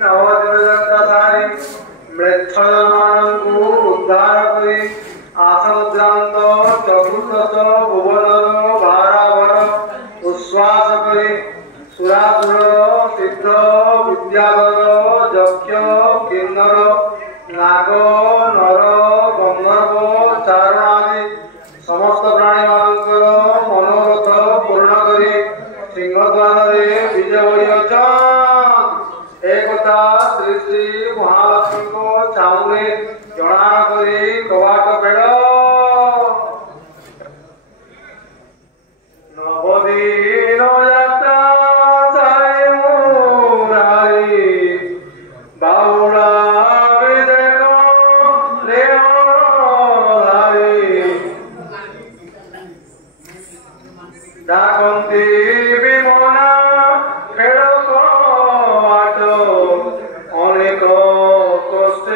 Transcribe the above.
नवदिनযাত্রা সারি মৃত্যুজনমানଙ୍କୁ উদ্ধার କରି ଆସନ୍ଦ୍ରାନ୍ତ ଚତୁର୍ଦଶ ଭୁବନର ଭାରାଭର ଉଶ୍ୱାସ କରି ସୁରାସୁର ସିଦ୍ଧ ବିଦ୍ୟାଧର ଯକ୍ଷ କିନ୍ନର ନାଗ ନର ଗନ୍ଧର୍ବ ଚାରଣାଦି ସମସ୍ତ ପ୍ରାଣୀମାନଙ୍କର ମନୋରଥ ପୂର୍ଣ୍ଣ କରି ସିଂହଦ୍ୱାରରେ ବିଜେ ହୋଇଅଛନ୍ତି। ଏକଥା ଶ୍ରୀ ଶ୍ରୀ ମହାଲକ୍ଷ୍ମୀଙ୍କ ଛାଉରେ ଜଣା କରି କବାଟ ବେଢ଼ ନବଦିନ ଯାତ୍ରା ସାରି ମୁରାରି ବାବୁ